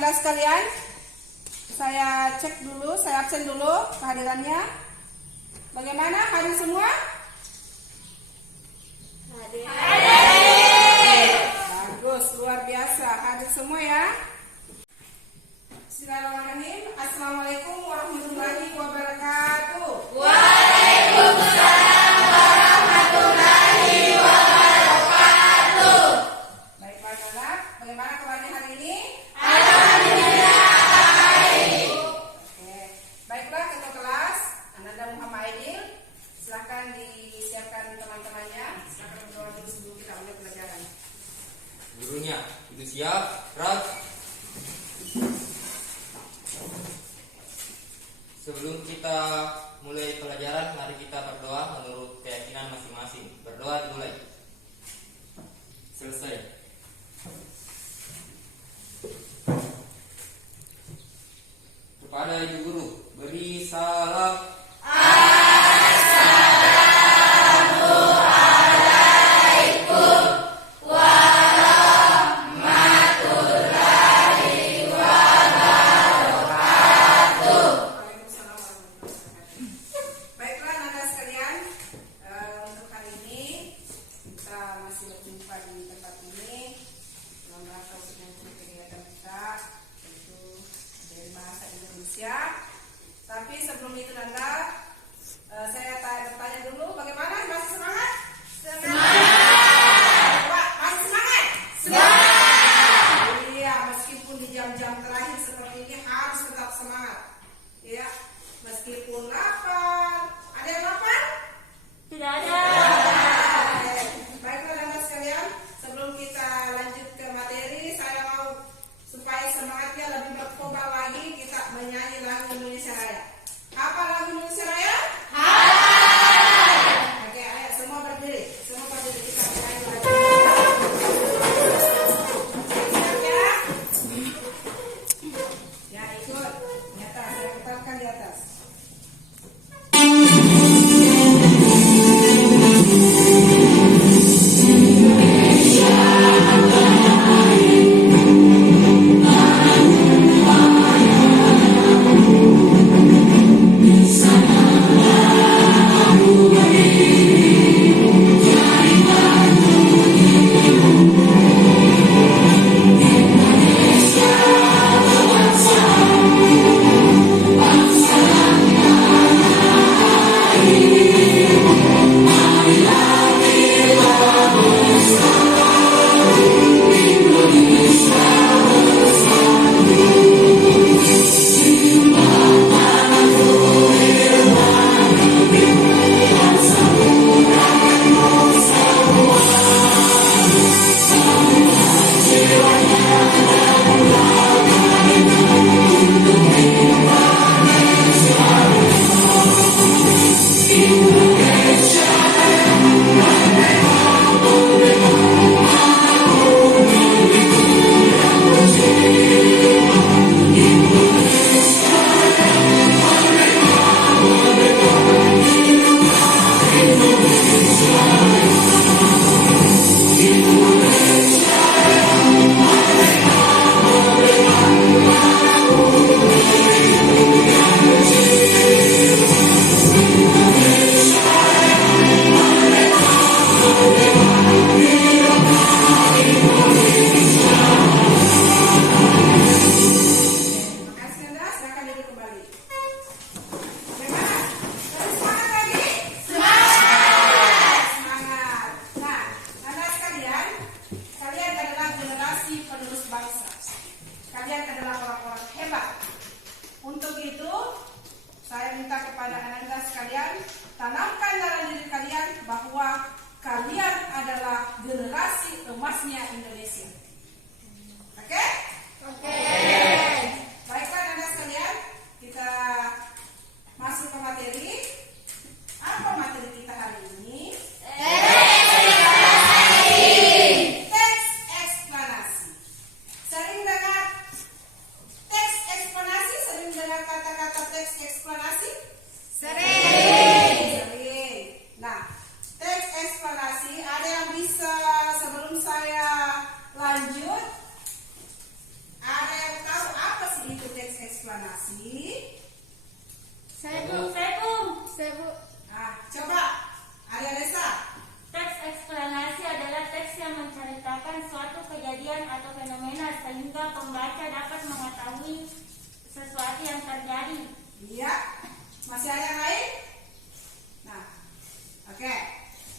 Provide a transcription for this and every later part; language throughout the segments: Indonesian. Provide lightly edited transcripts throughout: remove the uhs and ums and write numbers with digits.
Anda sekalian, saya cek dulu, saya absen dulu kehadirannya. Bagaimana hadir semua? Hadir. Bagus, luar biasa, hadir semua ya. Bismillahirrahmanirrahim. Assalamualaikum warahmatullahi wabarakatuh. Waalaikumsalam warahmatullahi wabarakatuh. Baiklah anak, bagaimana kabarnya hari ini? Alhamdulillah baik. Oke, baiklah ketua kelas Ananda Muhammad Aidil, silakan disiapkan teman-temannya. Silakan berdoa dulu sebelum kita mulai pelajaran. Gurunya itu siap, gerak. Sebelum kita mulai pelajaran, mari kita berdoa menurut keyakinan masing-masing. Berdoa dimulai. Selesai. Kepada Ibu Guru, beri salam. Baiklah anak sekalian, untuk hari ini kita masih berjumpa di tempat ini dalam rangka untuk mengikuti kegiatan kita yaitu dari bahasa Indonesia. Tapi sebelum itu Nanda, saya bertanya dulu, bagaimana, masih semangat? Pak, masih semangat? Iya, meskipun di jam-jam terakhir seperti ini harus tetap semangat. Ya, meskipun lapar. Ada yang lapar? Tidak ada. Baiklah anak sekalian, sebelum kita lanjut ke materi, saya mau supaya semangatnya lebih berkobar lagi, kita menyanyi lagu Indonesia Raya. Apa lagu Indonesia Raya? Oke, ayo semua berdiri. Semua berdiri, kita menyanyi lagu. Siap ya? Ya, ikut. Di atas, saya putarkan di atas. Terima kasih Anda, silakan duduk kembali. Bagaimana? Terus semangat lagi? Semangat. Nah, Anda sekalian, kalian adalah generasi penerus bangsa. Kalian adalah orang-orang hebat. Untuk itu, saya minta kepada Anda sekalian, tanamkan dalam diri kalian bahwa kalian adalah generasi emasnya Indonesia. Oke? Oke. Baiklah Anda sekalian, kita masuk ke materi. Apa materi kita hari ini? Teks eksplanasi. Sering dengar teks eksplanasi? Sering dengar kata-kata teks eksplanasi? Sering. Nah, teks eksplanasi ada yang bisa sebelum saya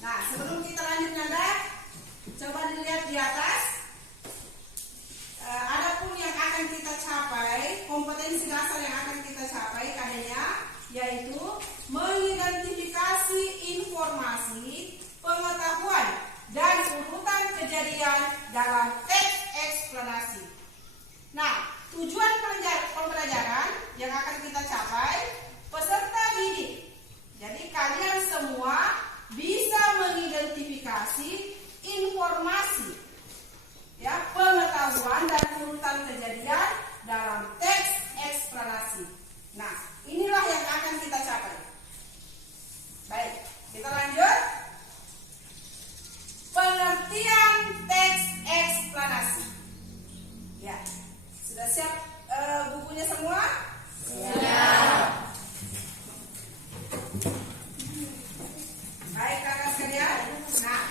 Nah, sebelum kita lanjut nada, coba dilihat di atas. Adapun yang akan kita capai, kompetensi dasar yang akan kita capai kadanya yaitu mengidentifikasi informasi, pengetahuan, dan urutan kejadian dalam teks eksplanasi. Nah, tujuan pembelajaran yang akan kita capai, peserta didik. Jadi kalian semua bisa mengidentifikasi informasi, ya, pengetahuan dan urutan kejadian dalam teks eksplanasi. Nah, inilah yang akan kita capai. Baik, kita lanjut. Pengertian teks eksplanasi. Ya, sudah siap bukunya semua? Siap. Baik, kakak sekalian. Nah,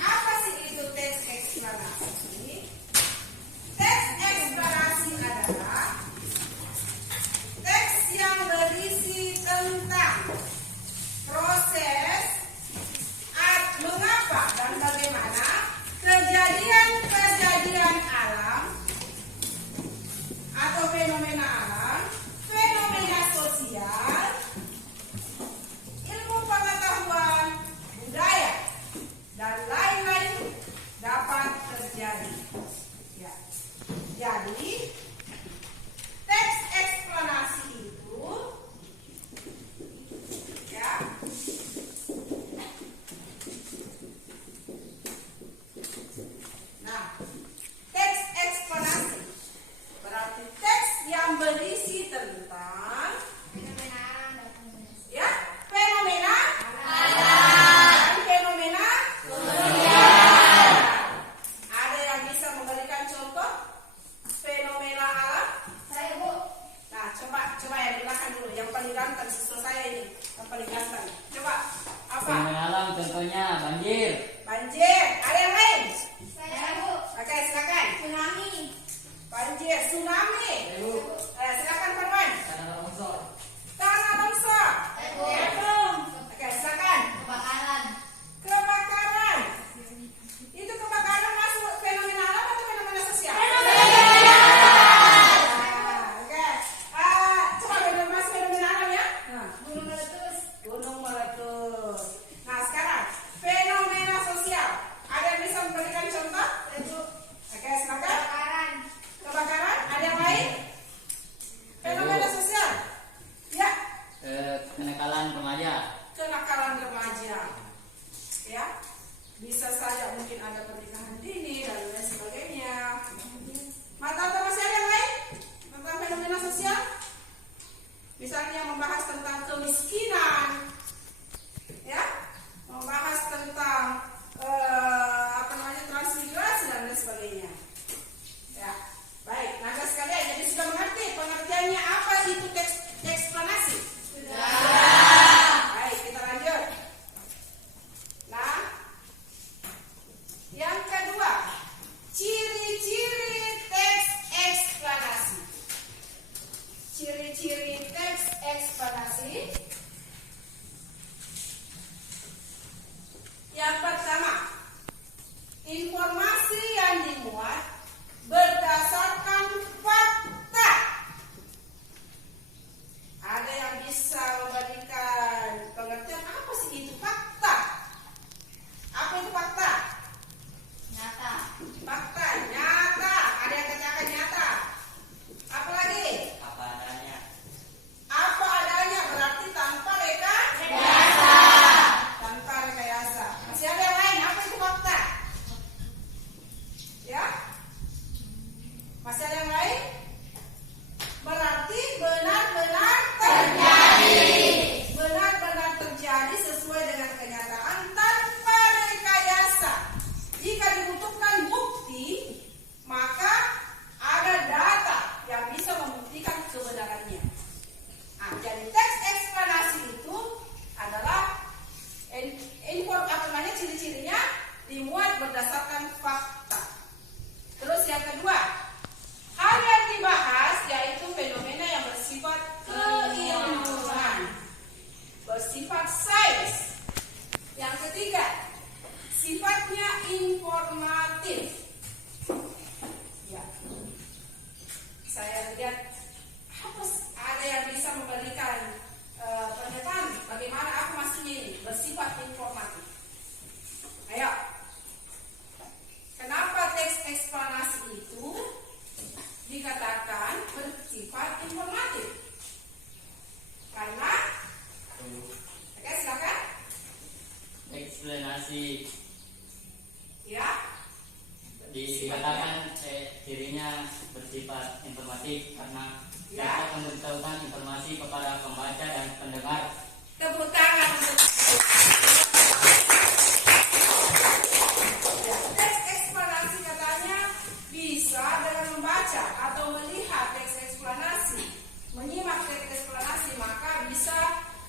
apa sih itu teks eksplanasi? Teks eksplanasi adalah teks yang berisi tentang proses mengapa dan bagaimana kejadian-kejadian alam atau fenomena alam, fenomena sosial, ilmu pengetahuan, budaya, dan lain-lain dapat terjadi. Ya. Jadi, teks eksplanasi itu, ya, nah, teks eksplanasi berarti teks yang berisi tentang, ya, fenomena dan fenomena sosial. Ada yang bisa memberikan contoh fenomena alam? Saya, Bu. Nah, coba yang di belakang dulu, yang paling ganteng siswa saya ini, yang paling ganteng. Coba apa? Fenomena alam contohnya banjir. Banjir. Ada yang lain? Saya, Bu. Oke, silakan. Tsunami. Banjir, tsunami. Silakan Parwan. Tanah longsor. Tanah longsor. Ebom. Oke, silakan. Kebakaran. Kebakaran. Itu kebakaran masuk fenomena alam atau fenomena sosial? Oke. Coba masuk fenomena alam ya. Gunung meletus. Gunung meletus. Nah, sekarang fenomena sosial. Ada yang bisa memberikan contoh? Oke, silakan. Kebakaran. Kebakaran. Ada yang lain? Fenomena sosial. Ya, Kenakalan remaja. kenakalan remaja. Ya, bisa saja mungkin ada pernikahan dini dan lain sebagainya. Atau masih ada yang lain tentang fenomena sosial? Misalnya membahas tentang kemiskinan, ya, membahas tentang transmigrasi dan lain sebagainya. Ya, baik. Nah, sekalian, jadi sudah mengerti pengertiannya apa itu teks eksplanasi? Baik, kita lanjut. Nah, yang kedua, ciri-ciri teks eksplanasi. Ciri-ciri teks eksplanasi. Yang pertama, informasi yang dimuat berdasarkan fakta. Ada yang bisa memberikan pengertian apa sih itu fakta? Apa itu fakta? Nyata. Fakta nyata. Ada yang katakan nyata. Apa lagi? Apa adanya. Apa adanya berarti tanpa Rekayasa. tanpa rekayasa. Masih ada yang lain? Apa itu fakta? Ya? Masih ada yang lain? Berarti benar-benar terjadi. Benar-benar terjadi sesuai dengan kenyataan tanpa rekayasa. Jika dibutuhkan bukti, maka ada data yang bisa membuktikan kebenarannya. Nah, jadi teks eksplanasi itu adalah ciri-cirinya dimuat berdasarkan fakta. Terus yang kedua, hal yang dibahas yaitu fenomena yang bersifat keilmuan, bersifat sains. Yang ketiga, sifatnya informatif. Ya, saya lihat ada yang bisa memberikan pernyataan bagaimana aku maksudnya ini bersifat informatif. Ayo, kenapa teks eksplanasi itu dikatakan bersifat informatif? Karena, oke silakan. Eksplanasi Ya, dikatakan dirinya bersifat informatif karena Ya. dapat memberitahukan informasi kepada pembaca dan pendengar. tepuk tangan untuk ya, teks eksplanasi katanya bisa dengan membaca atau melihat teks eksplanasi, menyimak teks eksplanasi, maka bisa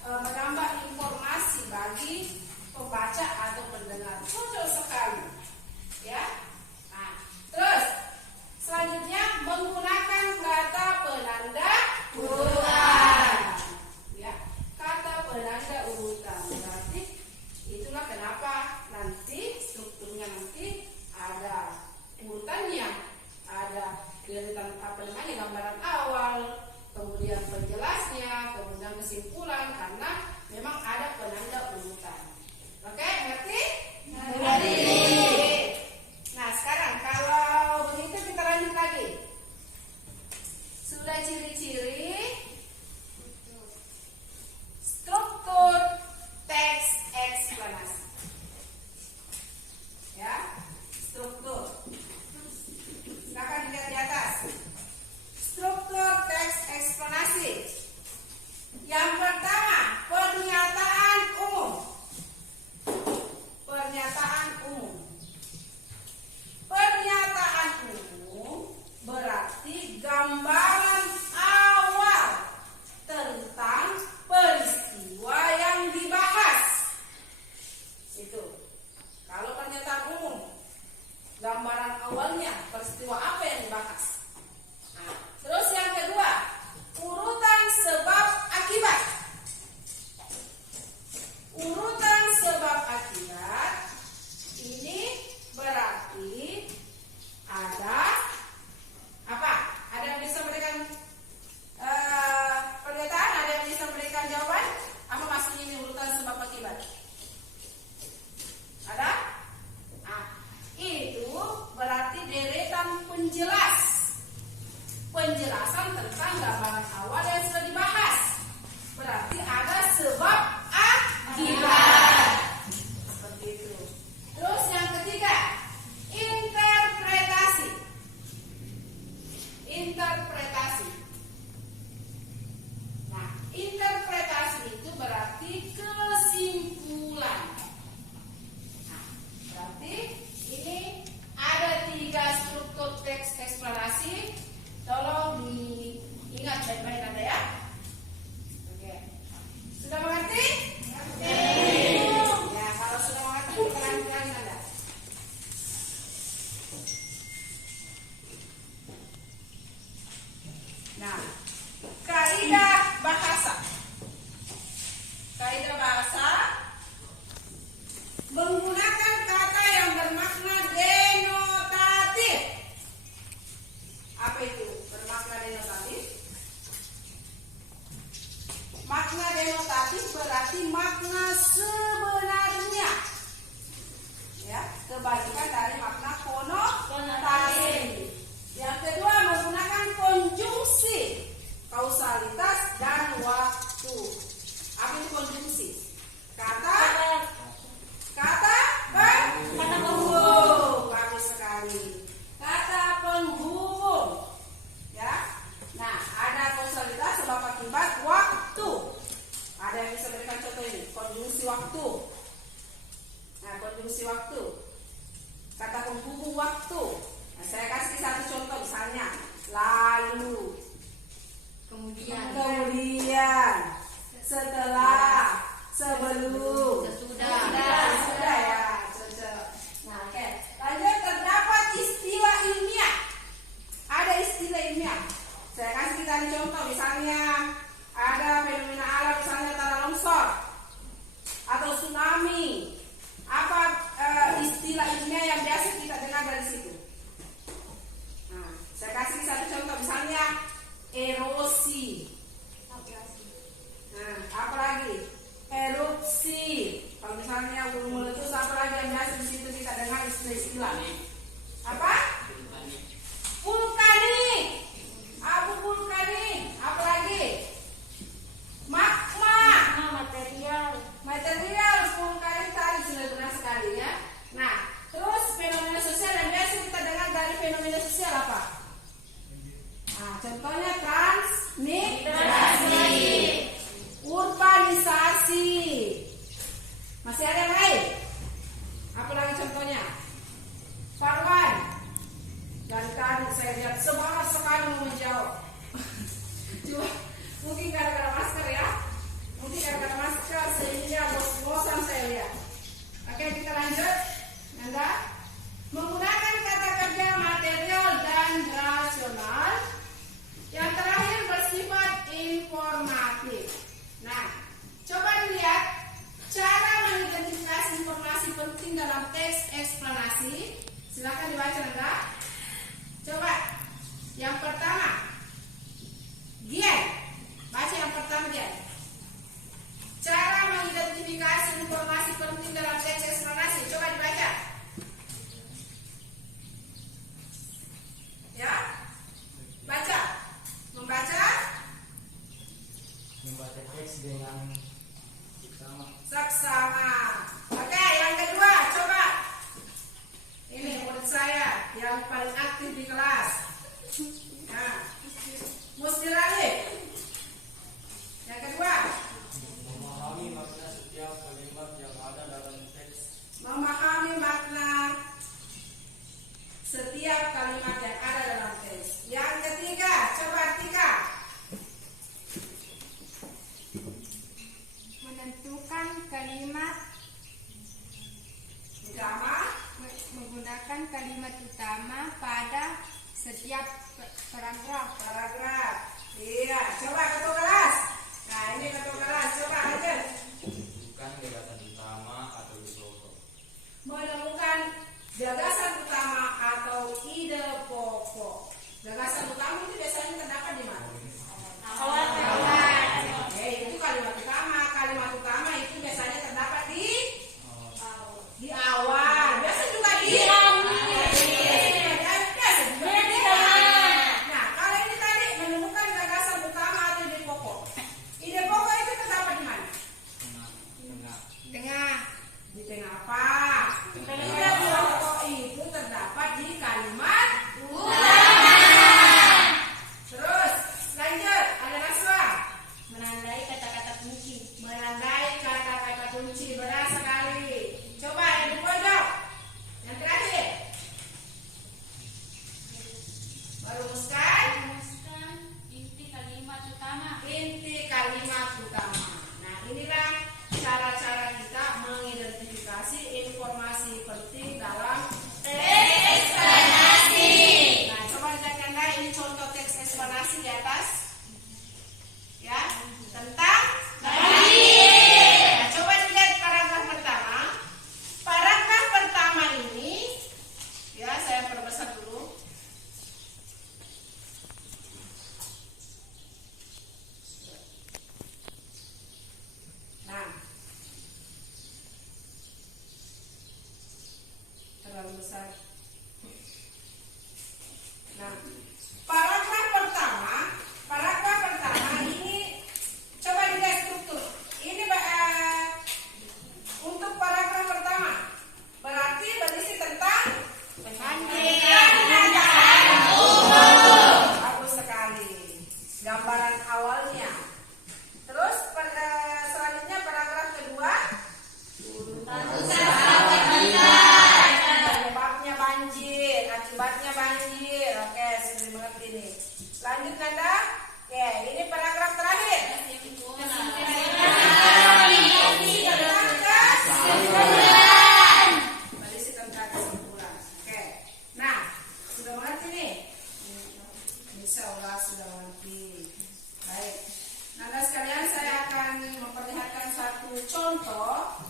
menambah informasi bagi pembaca atau pendengar. Cocok sekali, ya. Nah, terus selanjutnya menggunakan kata penanda urutan. Ya, kata penanda urutan berarti itulah kenapa nanti strukturnya nanti ada urutannya, ada deretan gambaran awal, kemudian penjelasnya, kemudian kesimpulan, karena memang ada penanda urutan. Oke, ngerti? Ngerti. Nah, sekarang kalau begitu kita lanjut lagi. Sudah ciri-ciri struktur teks eksplanasi. Ya, struktur. Silakan dilihat di atas. Struktur teks eksplanasi. Yang pertama, pernyataan umum. Pernyataan umum. Pernyataan umum berarti gambaran awal tentang peristiwa yang dibahas. Itu. Kalau pernyataan umum, gambaran awalnya peristiwa apa yang dibahas. Nah, terus yang kedua, urutan sebab akibat. Urutan sebab akibat ini berarti ada apa? Ada yang bisa memberikan pernyataan? Ada yang bisa memberikan jawaban? Apa maksudnya ini urutan sebab akibat? Ada? Nah, itu berarti deretan penjelas. Penjelasan tentang gambaran awal yang sudah dibahas. Berarti ada sebab akibat. Seperti itu. Terus yang ketiga, interpretasi. Interpretasi. Nah, interpretasi itu berarti kesimpulan. Nah, berarti ini ada 3 struktur teks eksplanasi. Tolong diingat baik-baik Anda ya. Oke. Sudah mengerti? Mengerti. Ya, kalau sudah mengerti kita lanjut lagi Anda. Nah, kaidah bahasa. Kaidah bahasa menggunakan kata yang bermakna denotatif. Apa itu bermakna denotatif? Makna denotatif berarti makna sebenarnya. Ya, kebalikan dari makna konotasi. Yang kedua, menggunakan konjungsi, kausalitas dan waktu. Apa itu konjungsi? Kata penghubung. Bagus sekali. Kata penghubung. Ya. Nah, ada kausalitas sebab akibat waktu. Ada yang bisa berikan contoh ini, konjungsi waktu. Nah, konjungsi waktu. Kata penghubung waktu. Nah, saya kasih satu contoh misalnya, lalu, kemudian, setelah, sebelum, Sesudah. sudah ya, cocok. Nah, oke. Lanjut, terdapat istilah ilmiah. Ada istilah ilmiah. Saya kasih kita contoh, misalnya ada fenomena alam, misalnya tanah longsor atau tsunami penting dalam teks eksplanasi. Silakan dibaca Nanda. Coba yang pertama, Gian. Baca yang pertama Gian. Cara mengidentifikasi informasi penting dalam teks eksplanasi. Coba dibaca. Ya, baca. Membaca. Membaca teks dengan Saksama. Oke, yang kedua, coba. Ini murid saya yang paling aktif di kelas. Nah, Mustirali. Yang kedua, memahami makna setiap kalimat yang ada dalam teks. memahami makna setiap kalimat yang ada dalam teks. Yang ketiga, coba Tika. Menentukan kalimat Utama. menggunakan kalimat utama pada setiap paragraf. Paragraf. Iya, coba ketua kelas. Nah, ini ketua kelas. Coba aja. Bukan gagasan utama atau pokok. Menemukan gagasan utama atau ide pokok. Gagasan utama itu biasanya terdapat di mana? Oke, itu kalimat utama. Kalimat utama itu biasanya terdapat di awal. Biasa juga di biasa juga di Nah, kalau ini tadi menemukan gagasan utama atau ide pokok. Ide pokok itu terdapat di mana? Tengah. Di tengah apa? Ide pokok itu terdapat di kalimat Terus, lanjut. Ada Naswa. Menandai kata-kata kunci. Menandai kata-kata kunci. Benar sekali. Coba yang di pojok. Yang terakhir. Merumuskan Rumuskan inti kalimat utama. inti kalimat utama. Nah, inilah cara-cara kita mengidentifikasi informasi penting dalam teks eksplanasi. Nah, coba lihat Anda, ini contoh teks eksplanasi di atas. Ya, tentang banjir. Nah, coba dilihat paragraf pertama. Paragraf pertama ini, ya saya perbesar dulu. Nah, terlalu besar. Nah, paragraf pertama ini coba dilihat struktur. Ini untuk paragraf pertama berarti berisi tentang bagus sekali. Gambaran awalnya. Terus pada selanjutnya paragraf kedua penyebabnya banjir, akibatnya banjir. Oke, sudah mengerti nih. Lanjut Nanda. Oke, ini paragraf terakhir. Berisi tentang kesimpulan. Oke. Nah, sudah mengerti nih? Insya Allah sudah mengerti. Baik. Nanda sekalian, saya akan memperlihatkan satu contoh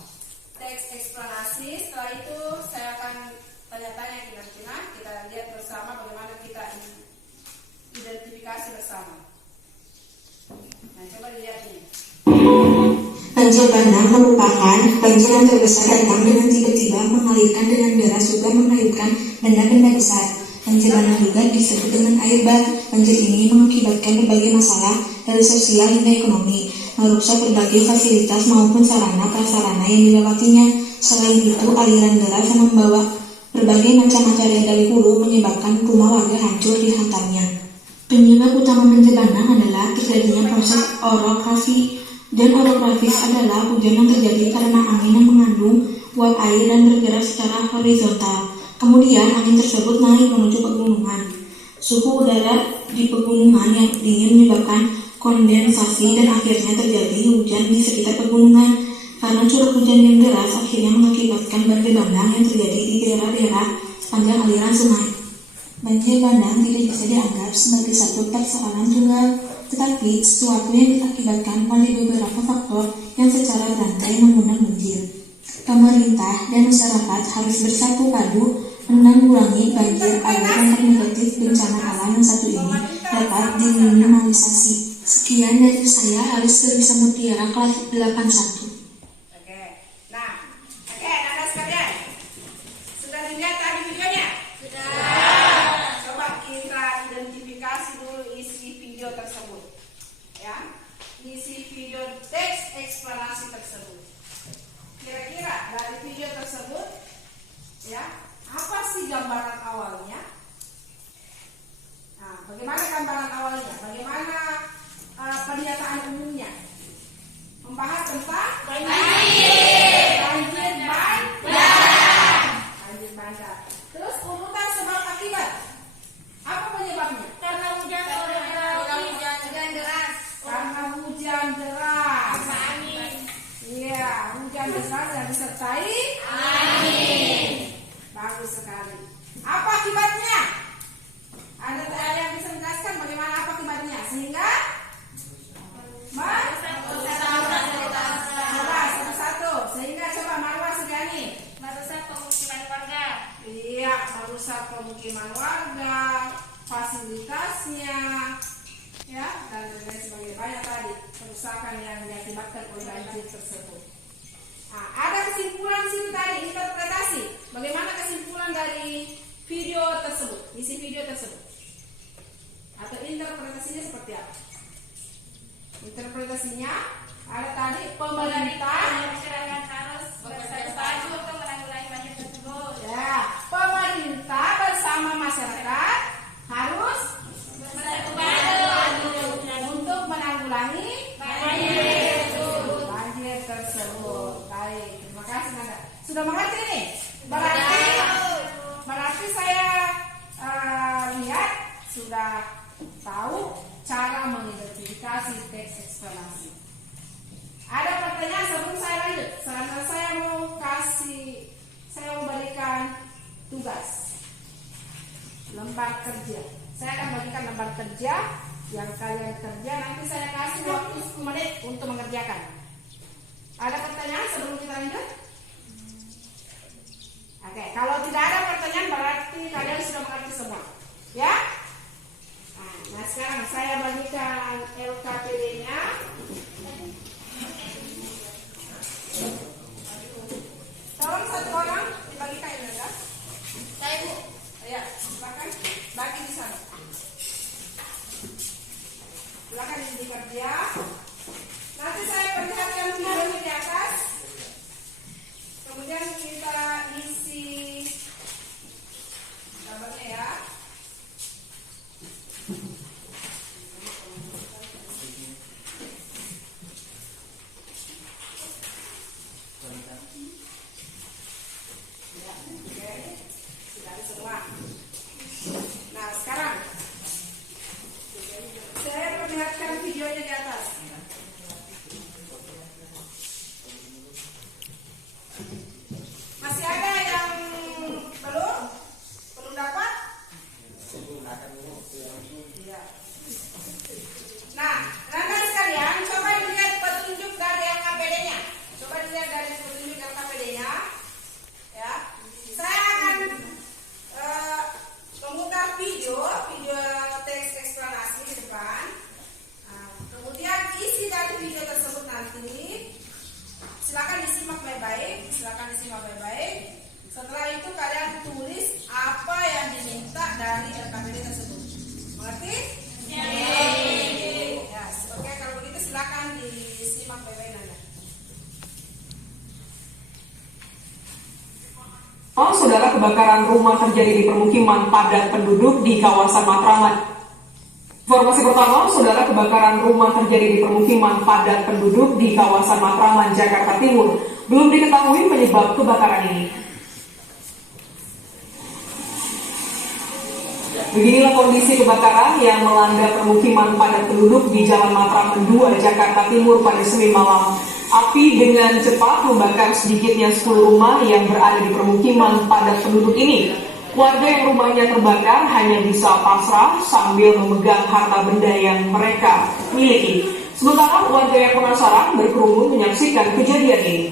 teks eksplanasi. Setelah itu saya akan tanya-tanya kira-kira. Kita lihat bersama bagaimana kita identifikasi bersama. Nah, coba dilihat ini. Banjir bandang merupakan banjir yang terbesar datang dengan tiba-tiba mengalirkan dengan deras juga menghanyutkan benda-benda besar. Banjir bandang juga disebut dengan air bah. Banjir ini mengakibatkan berbagai masalah dari sosial hingga ekonomi, merusak berbagai fasilitas maupun sarana prasarana yang dilewatinya. Selain itu, aliran deras yang membawa berbagai macam material dari hulu menyebabkan rumah warga hancur dihantamnya. Penyebab utama banjir bandang adalah terjadinya proses orografi, dan orografis adalah hujan yang terjadi karena angin yang mengandung uap air dan bergerak secara horizontal. Kemudian angin tersebut naik menuju pegunungan. Suhu udara di pegunungan yang dingin menyebabkan kondensasi dan akhirnya terjadi hujan di sekitar pegunungan. Karena curah hujan yang deras akhirnya mengakibatkan banjir bandang yang terjadi di daerah-daerah sepanjang aliran sungai. Banjir bandang tidak bisa dianggap sebagai satu persoalan tunggal, tetapi sesuatu yang diakibatkan oleh beberapa faktor yang secara berantai mengundang banjir. pemerintah dan masyarakat harus bersatu padu menanggulangi banjir agar dampak negatif bencana alam yang satu ini dapat diminimalisasi. Sekian dari saya, Alice Lisa Mutiara, kelas 81. Oke. Nah, anak-anak sekalian, sudah dilihat tadi videonya? Sudah. Coba kita identifikasi dulu isi video tersebut. Ya, isi video teks eksplanasi tersebut. Kira-kira dari video tersebut, ya, apa sih gambaran awalnya? Nah, bagaimana gambaran awalnya? Bagaimana pernyataan umumnya? Membahas tentang banjir bandang. Terus urutan sebab akibat. Apa penyebabnya? Karena hujan deras. Karena hujan deras. Angin. Iya, hujan deras yang disertai angin. Bagus sekali. Apa akibatnya? Ada yang bisa menjelaskan bagaimana apa akibatnya sehingga satu-satu. Sehingga coba Marwah Sugani. Merusak pemukiman warga. Iya, merusak pemukiman warga, fasilitasnya, ya, dan lain sebagainya. Banyak tadi kerusakan yang diakibatkan oleh banjir tersebut. Nah, ada kesimpulan sini tadi, interpretasi. Bagaimana kesimpulan dari video tersebut, isi video tersebut? Atau interpretasinya seperti apa? Interpretasinya ada tadi pemerintah harus bersatu padu untuk menanggulangi banjir tersebut. ya, pemerintah bersama masyarakat harus Bersatu padu untuk menanggulangi banjir tersebut. Baik, terima kasih Nanda. Sudah mengerti nih? Berarti saya lihat sudah tahu cara mengidentifikasi teks eksplanasi. Ada pertanyaan sebelum saya lanjut? Saya mau berikan tugas lembar kerja. Saya akan bagikan lembar kerja yang kalian kerja. Nanti saya kasih waktu 10 menit untuk mengerjakan. Ada pertanyaan sebelum kita lanjut? Oke, kalau tidak ada pertanyaan berarti kalian sudah mengerti semua. Ya? Nah, sekarang saya bagikan LKPD-nya. Tolong satu orang dibagikan ya. Saya Bu. Ya, silakan bagi di sana. Silakan dikerja. Nanti saya perlihatkan videonya di atas. Kemudian kita isi gambarnya ya. Nah, sekarang saya perlihatkan videonya di atas. Masih ada yang belum dapat? Iya. Nah, rekan sekalian, coba dilihat petunjuk dari LKPD-nya. Coba dilihat dari petunjuk LKPD-nya. Ya, saya akan membuka video teks eksplanasi di depan. Nah, kemudian isi dari video tersebut nanti silakan disimak baik-baik. Setelah itu kalian tulis apa yang diminta dari LKPD tersebut. Mengerti? Ya. Oke, kalau begitu silakan disimak baik-baik Nanda. Saudara, kebakaran rumah terjadi di permukiman padat penduduk di kawasan Matraman. Informasi pertama, saudara, kebakaran rumah terjadi di permukiman padat penduduk di kawasan Matraman, Jakarta Timur. Belum diketahui penyebab kebakaran ini. Beginilah kondisi kebakaran yang melanda permukiman padat penduduk di Jalan Matraman 2, Jakarta Timur pada Senin malam. Api dengan cepat membakar sedikitnya 10 rumah yang berada di permukiman padat penduduk ini. Warga yang rumahnya terbakar hanya bisa pasrah sambil memegang harta benda yang mereka miliki. Sementara warga yang penasaran berkerumun menyaksikan kejadian ini.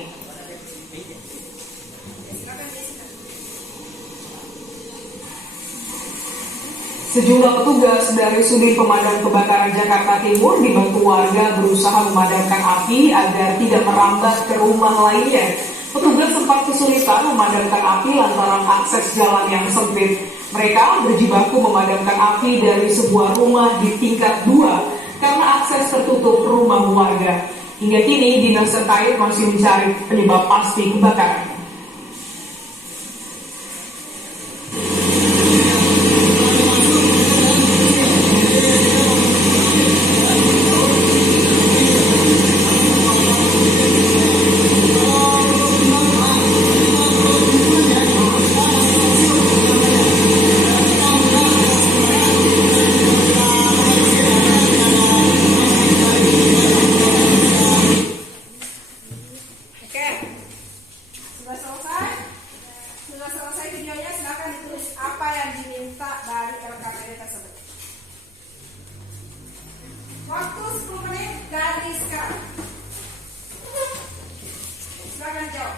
Sejumlah petugas dari Sudin Pemadam Kebakaran Jakarta Timur dibantu warga berusaha memadamkan api agar tidak merambat ke rumah lainnya. Petugas sempat kesulitan memadamkan api lantaran akses jalan yang sempit. Mereka berjibaku memadamkan api dari sebuah rumah di tingkat 2 karena akses tertutup rumah warga. Hingga kini dinas terkait masih mencari penyebab pasti kebakaran. Oke, sudah selesai? Sudah selesai videonya, silakan ditulis apa yang diminta dari LKPD tersebut. Waktu 10 menit dari sekarang. Silakan jawab.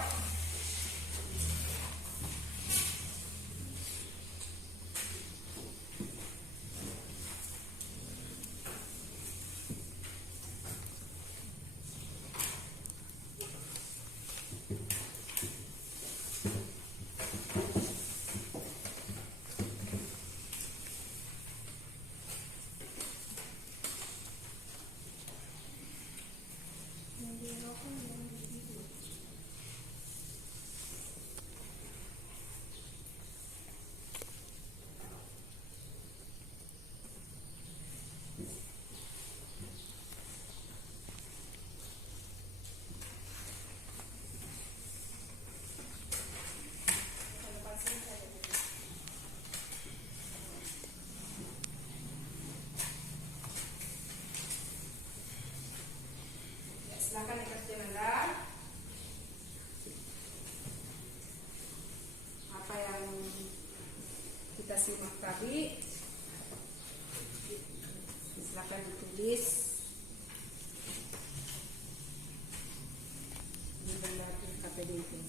Silakan dikerjakan apa yang kita simak tadi. Silakan ditulis di benda KPD itu.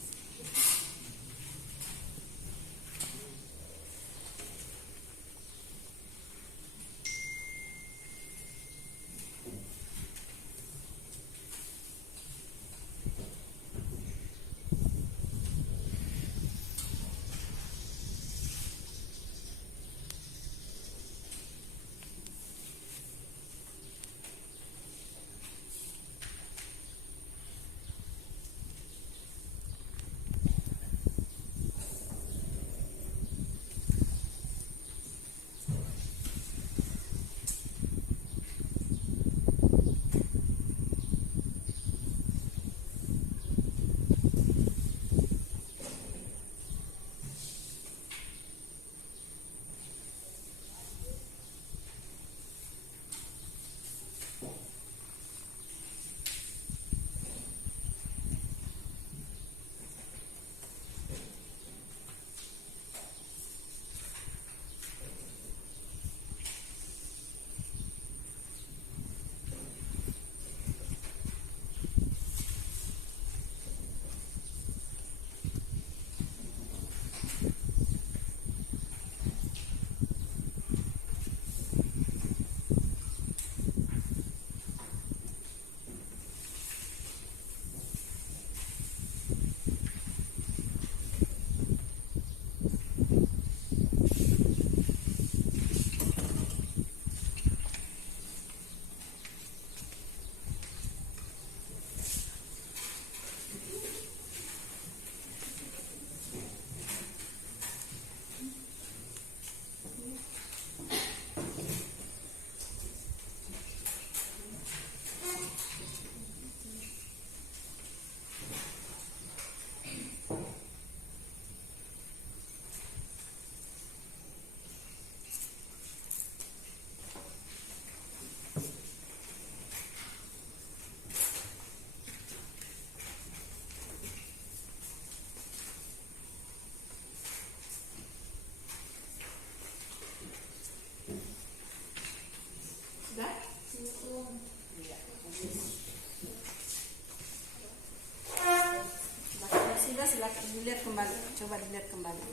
Silakan dilihat kembali, coba dilihat kembali.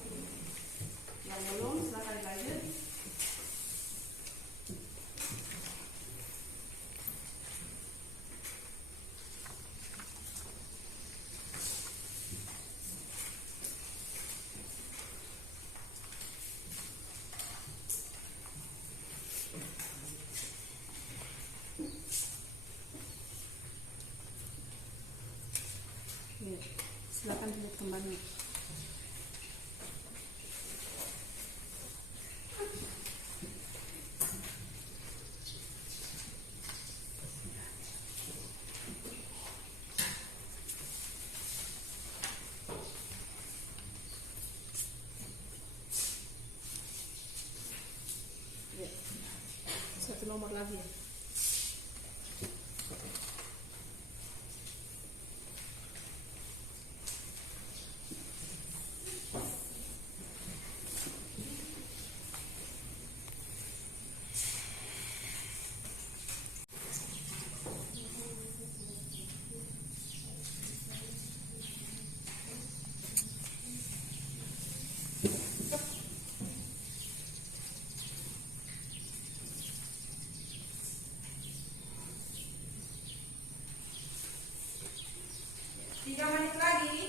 Yang belum silakan lanjut. lagi ya. Tiga menit lagi.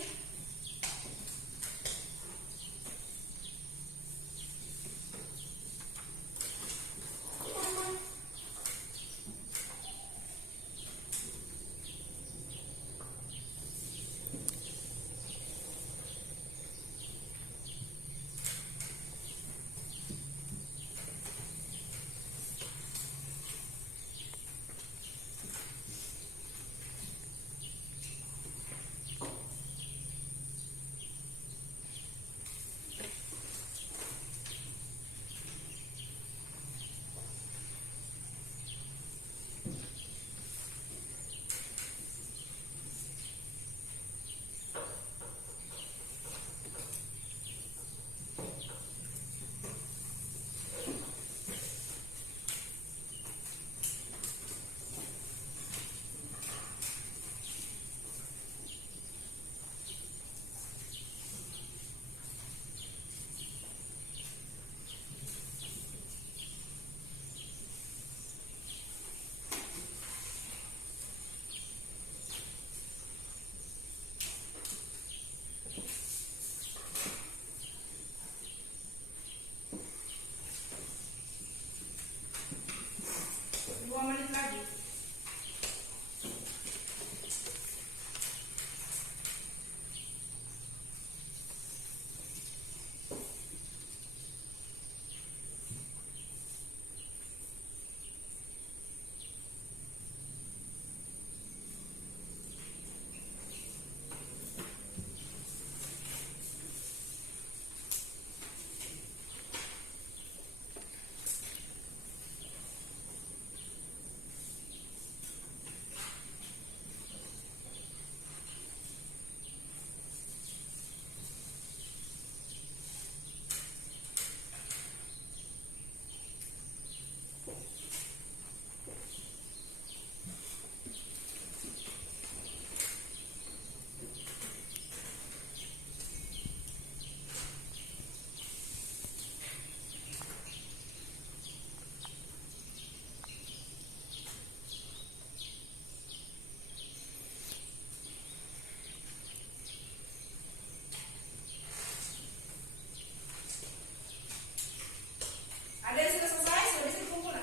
Ada yang sudah selesai, sudah bisa dikumpul.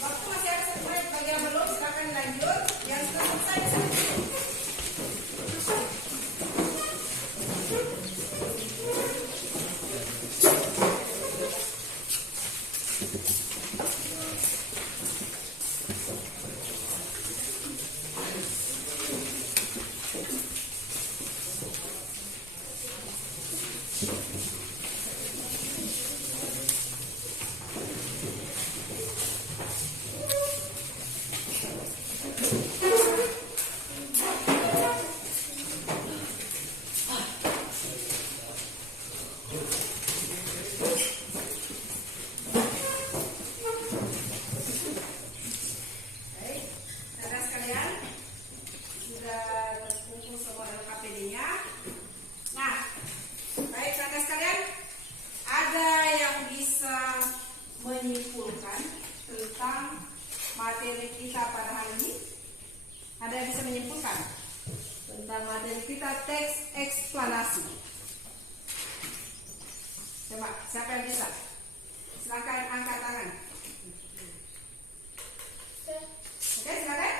Waktu masih ada 1 menit, bagi yang belum silakan lanjut. Yang sudah selesai bisa dikumpul. menyimpulkan tentang materi kita pada hari ini? Ada yang bisa menyimpulkan tentang materi kita teks eksplanasi? Coba, siapa yang bisa? Silakan angkat tangan. Oke, silakan.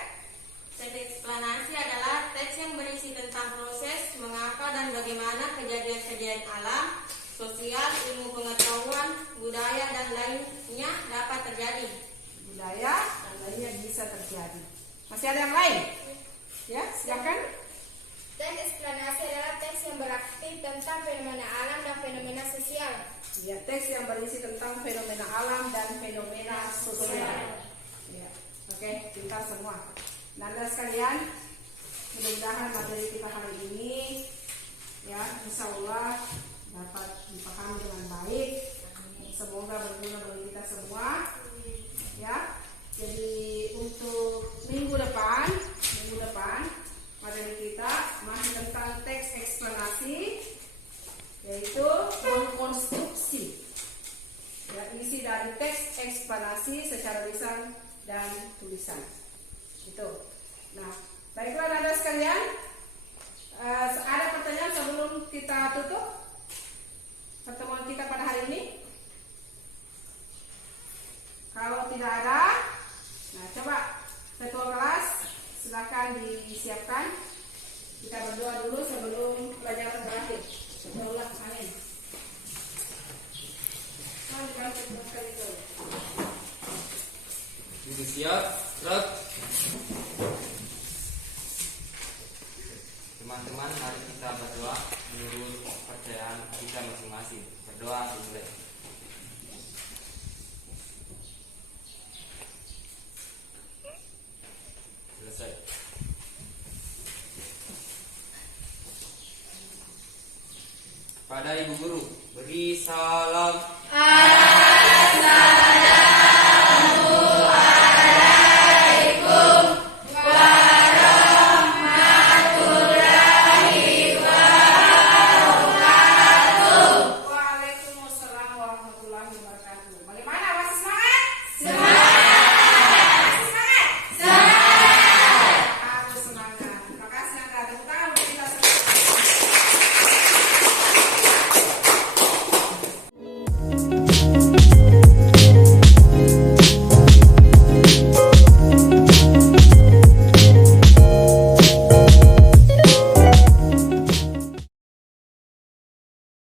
Teks eksplanasi adalah teks yang berisi tentang proses, mengapa dan bagaimana kejadian-kejadian alam, sosial, ilmu pengetahuan, budaya dan lainnya dapat terjadi. Budaya dan lainnya bisa terjadi. Masih ada yang lain? Ya, silakan. Teks eksplanasi adalah teks yang berarti tentang fenomena alam dan fenomena sosial. Ya, teks yang berisi tentang fenomena alam dan fenomena sosial. Oke, pintar semua. Nanda sekalian, mudah-mudahan materi kita hari ini ya insya Allah dapat dipahami dengan baik. Semoga berguna bagi kita semua. Ya, jadi untuk minggu depan materi kita masih tentang teks eksplanasi, yaitu mengkonstruksi ya, isi dari teks eksplanasi secara lisan dan tulisan. Itu. Nah, baiklah Nanda sekalian, ada pertanyaan sebelum kita tutup pertemuan kita pada hari ini? Kalau tidak ada, nah coba ketua kelas silakan disiapkan. Kita berdoa dulu sebelum pelajaran berakhir. Ya Allah, amin. Duduk siap, gerak. Teman-teman, mari kita berdoa menurut kepercayaan kita masing-masing. Berdoa dimulai. Selesai. Pada Ibu Guru, beri salam.